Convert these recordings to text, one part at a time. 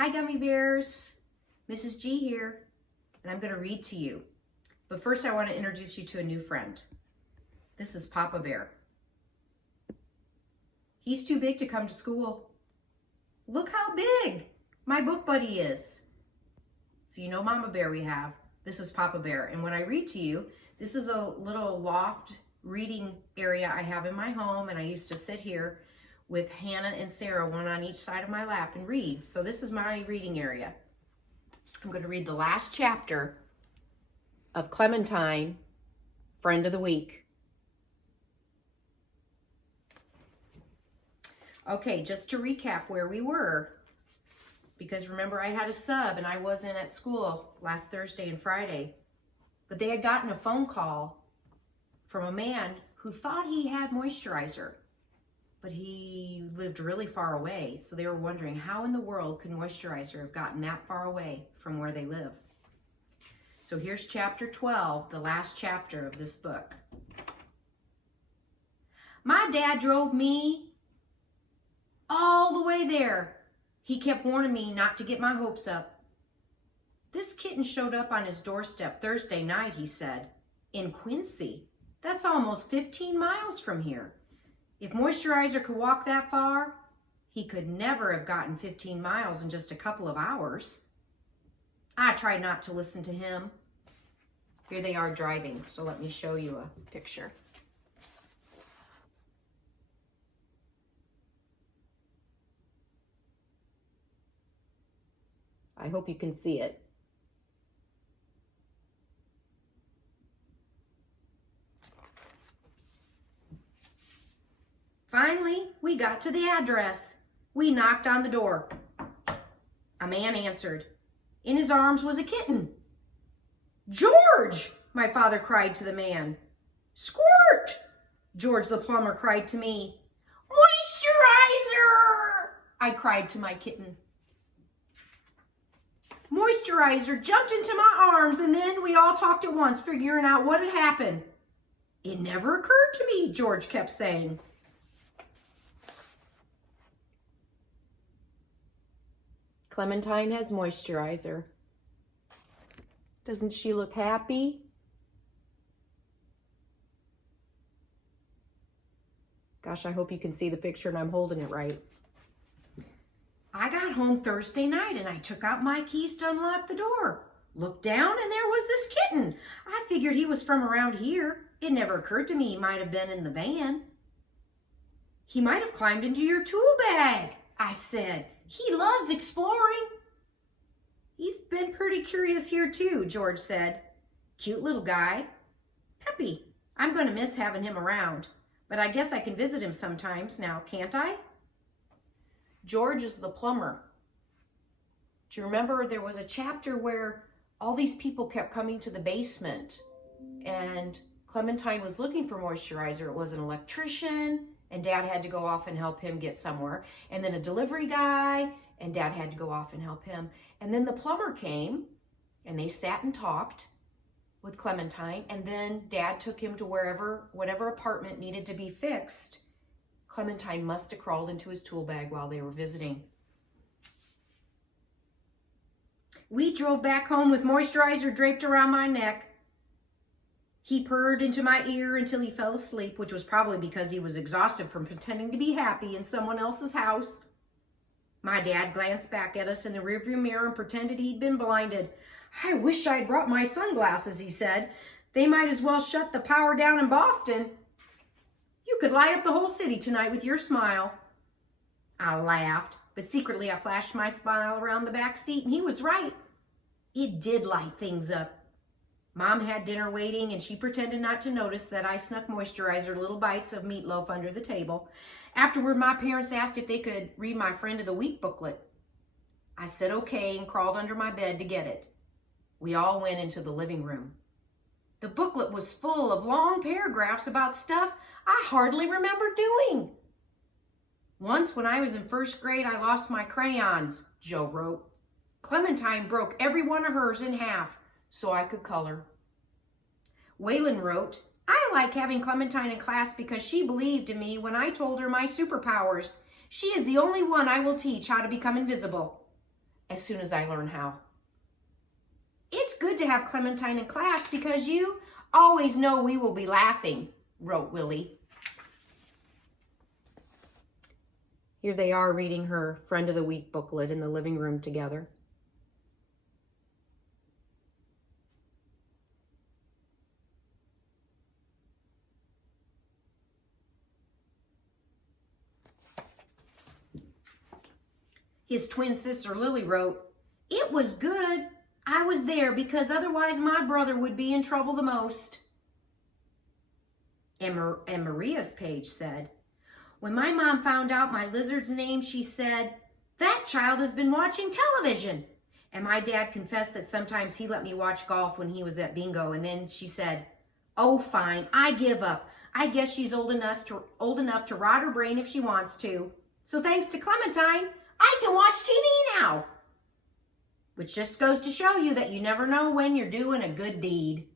Hi, Gummy Bears. Mrs. G here, and I'm going to read to you. But first, I want to introduce you to a new friend. This is Papa Bear. He's too big to come to school. Look how big my book buddy is. So you know Mama Bear we have. This is Papa Bear. And when I read to you, this is a little loft reading area I have in my home, and I used to sit here with Hannah and Sarah, one on each side of my lap, and read. So this is my reading area. I'm going to read the last chapter of Clementine, Friend of the Week. Okay, just to recap where we were, because remember I had a sub and I wasn't at school last Thursday and Friday, but they had gotten a phone call from a man who thought he had moisturizer, but he lived really far away. So they were wondering, how in the world could moisturizer have gotten that far away from where they live? So here's chapter 12, the last chapter of this book. My dad drove me all the way there. He kept warning me not to get my hopes up. This kitten showed up on his doorstep Thursday night, he said, in Quincy. That's almost 15 miles from here. If moisturizer could walk that far, he could never have gotten 15 miles in just a couple of hours. I tried not to listen to him. Here they are driving, so let me show you a picture. I hope you can see it. Finally, we got to the address. We knocked on the door. A man answered. In his arms was a kitten. George, my father cried to the man. Squirt, George the plumber cried to me. Moisturizer, I cried to my kitten. Moisturizer jumped into my arms, and then we all talked at once, figuring out what had happened. It never occurred to me, George kept saying. Clementine has moisturizer. Doesn't she look happy? Gosh, I hope you can see the picture and I'm holding it right. I got home Thursday night and I took out my keys to unlock the door. Looked down and there was this kitten. I figured he was from around here. It never occurred to me he might have been in the van. He might have climbed into your tool bag, I said. He loves exploring. He's been pretty curious here too, George said. Cute little guy. Peppy. I'm going to miss having him around, but I guess I can visit him sometimes now, can't I? George is the plumber. Do you remember there was a chapter where all these people kept coming to the basement and Clementine was looking for moisturizer. It was an electrician, and Dad had to go off and help him get somewhere. And then a delivery guy, and Dad had to go off and help him. And then the plumber came, and they sat and talked with Clementine, and then Dad took him to whatever apartment needed to be fixed. Clementine must have crawled into his tool bag while they were visiting. We drove back home with moisturizer draped around my neck. He purred into my ear until he fell asleep, which was probably because he was exhausted from pretending to be happy in someone else's house. My dad glanced back at us in the rearview mirror and pretended he'd been blinded. I wish I'd brought my sunglasses, he said. They might as well shut the power down in Boston. You could light up the whole city tonight with your smile. I laughed, but secretly I flashed my smile around the back seat, and he was right. It did light things up. Mom had dinner waiting, and she pretended not to notice that I snuck moisturizer little bites of meatloaf under the table. Afterward, my parents asked if they could read my Friend of the Week booklet. I said okay and crawled under my bed to get it. We all went into the living room. The booklet was full of long paragraphs about stuff I hardly remember doing. Once when I was in first grade, I lost my crayons, Joe wrote. Clementine broke every one of hers in half so I could color. Waylon wrote, I like having Clementine in class because she believed in me when I told her my superpowers. She is the only one I will teach how to become invisible. as soon as I learn how. It's good to have Clementine in class because you always know we will be laughing, wrote Willie. Here they are reading her Friend of the Week booklet in the living room together. His twin sister Lily wrote, "It was good. I was there because otherwise my brother would be in trouble the most." And Maria's page said, "When my mom found out my lizard's name, she said, 'That child has been watching television.' And my dad confessed that sometimes he let me watch golf when he was at bingo. And then she said, 'Oh, fine, I give up. I guess she's old enough to rot her brain if she wants to. So thanks to Clementine, I can watch TV now.' Which just goes to show you that you never know when you're doing a good deed."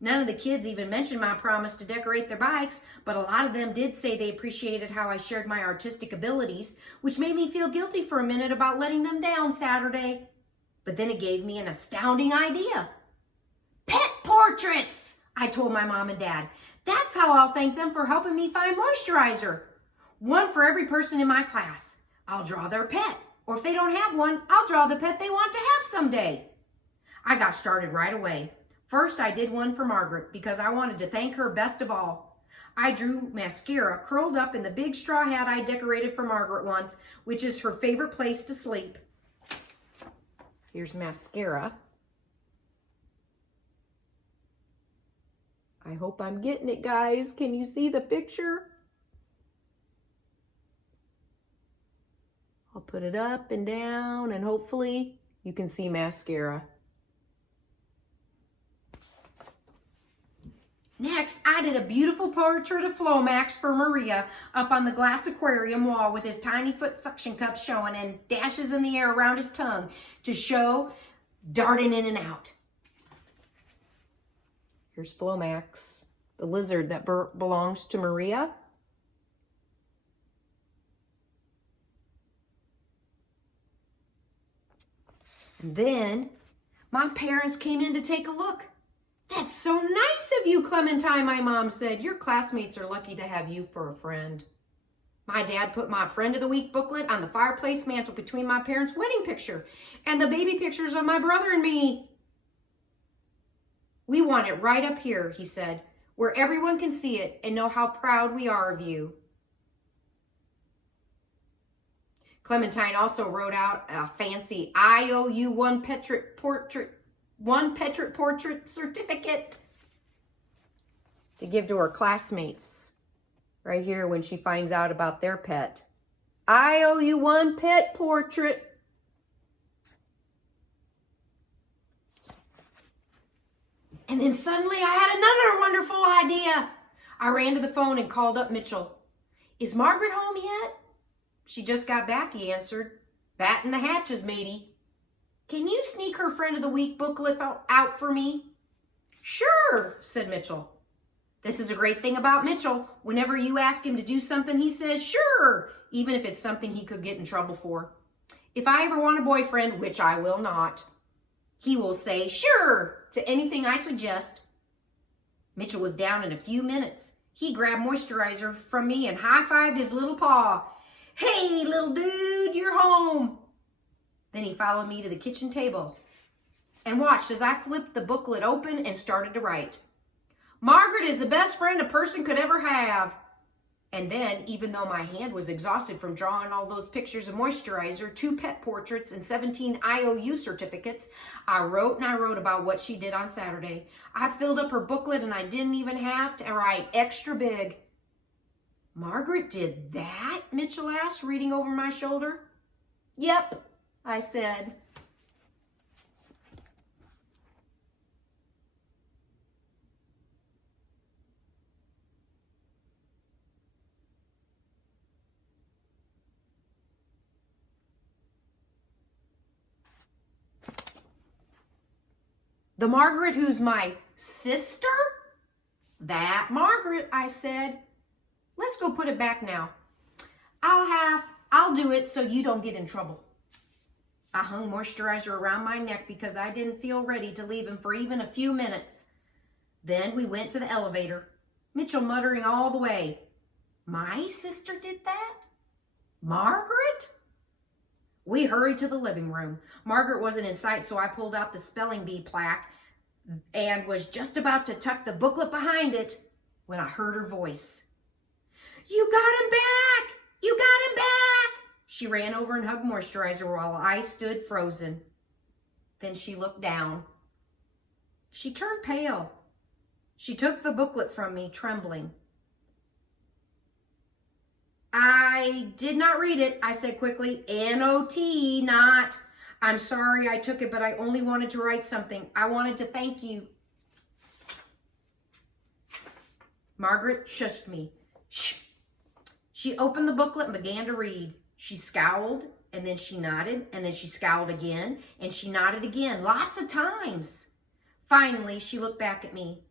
None of the kids even mentioned my promise to decorate their bikes, but a lot of them did say they appreciated how I shared my artistic abilities, which made me feel guilty for a minute about letting them down Saturday. But then it gave me an astounding idea. "Pet portraits," I told my mom and dad. "That's how I'll thank them for helping me find moisturizer. One for every person in my class. I'll draw their pet. Or if they don't have one, I'll draw the pet they want to have someday." I got started right away. First, I did one for Margaret because I wanted to thank her best of all. I drew mascara curled up in the big straw hat I decorated for Margaret once, which is her favorite place to sleep. Here's mascara. I hope I'm getting it, guys. Can you see the picture? I'll put it up and down, and hopefully you can see mascara. Next, I did a beautiful portrait of Flomax for Maria up on the glass aquarium wall with his tiny foot suction cup showing and dashes in the air around his tongue to show darting in and out. Here's Flomax, the lizard that belongs to Maria. And then my parents came in to take a look. "That's so nice of you, Clementine," my mom said. "Your classmates are lucky to have you for a friend." My dad put my Friend of the Week booklet on the fireplace mantle between my parents' wedding picture and the baby pictures of my brother and me. "We want it right up here," he said, "where everyone can see it and know how proud we are of you." Clementine also wrote out a fancy IOU one portrait certificate to give to her classmates right here when she finds out about their pet. IOU one pet portrait. And then suddenly I had another wonderful idea. I ran to the phone and called up Mitchell. "Is Margaret home yet?" "She just got back," he answered. "Batting the hatches, matey." "Can you sneak her Friend of the Week booklet out for me?" "Sure," said Mitchell. This is a great thing about Mitchell. Whenever you ask him to do something, he says, "Sure," even if it's something he could get in trouble for. If I ever want a boyfriend, which I will not, he will say, "Sure," to anything I suggest. Mitchell was down in a few minutes. He grabbed moisturizer from me and high-fived his little paw. "Hey, little dude, you're home." Then he followed me to the kitchen table and watched as I flipped the booklet open and started to write. "Margaret is the best friend a person could ever have." And then, even though my hand was exhausted from drawing all those pictures of moisturizer, 2 pet portraits, and 17 IOU certificates, I wrote and I wrote about what she did on Saturday. I filled up her booklet and I didn't even have to write extra big. "Margaret did that?" Mitchell asked, reading over my shoulder. "Yep," I said. "The Margaret who's my sister?" "That Margaret," I said. "Let's go put it back now. I'll do it so you don't get in trouble." I hung moisturizer around my neck because I didn't feel ready to leave him for even a few minutes. Then we went to the elevator, Mitchell muttering all the way, "My sister did that? Margaret?" We hurried to the living room. Margaret wasn't in sight, so I pulled out the spelling bee plaque and was just about to tuck the booklet behind it when I heard her voice. "You got him back! You got him back!" She ran over and hugged Moisturizer while I stood frozen. Then she looked down. She turned pale. She took the booklet from me, trembling. "I did not read it," I said quickly. "N-O-T, not. I'm sorry I took it, but I only wanted to write something. I wanted to thank you." Margaret shushed me. "Shh." She opened the booklet and began to read. She scowled, and then she nodded, and then she scowled again, and she nodded again, lots of times. Finally, she looked back at me.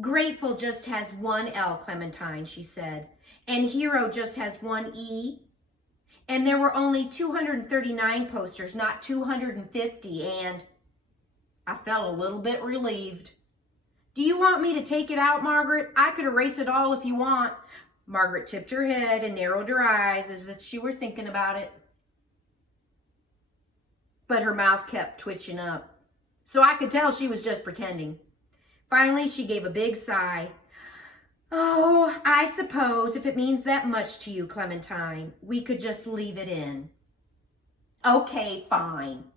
"Grateful just has one L, Clementine," she said, "and hero just has one E. And there were only 239 posters, not 250, and..." I felt a little bit relieved. "Do you want me to take it out, Margaret? I could erase it all if you want." Margaret tipped her head and narrowed her eyes as if she were thinking about it. But her mouth kept twitching up, so I could tell she was just pretending. Finally, she gave a big sigh. "Oh, I suppose if it means that much to you, Clementine, we could just leave it in." "Okay, fine."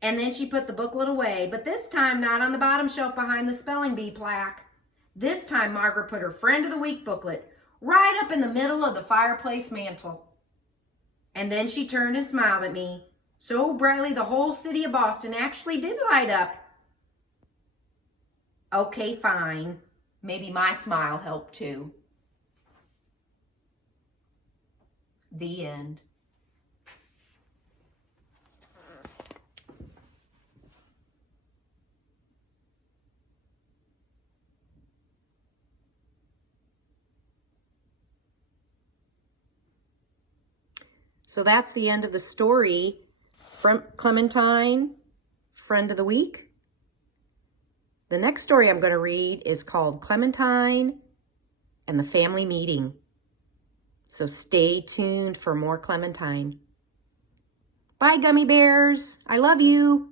And then she put the booklet away, but this time not on the bottom shelf behind the spelling bee plaque. This time Margaret put her Friend of the Week booklet right up in the middle of the fireplace mantle. And then she turned and smiled at me, so brightly the whole city of Boston actually did light up. Okay, fine. Maybe my smile helped too. The end. So that's the end of the story from Clementine, Friend of the Week. The next story I'm going to read is called Clementine and the Family Meeting. So stay tuned for more Clementine. Bye, gummy bears. I love you.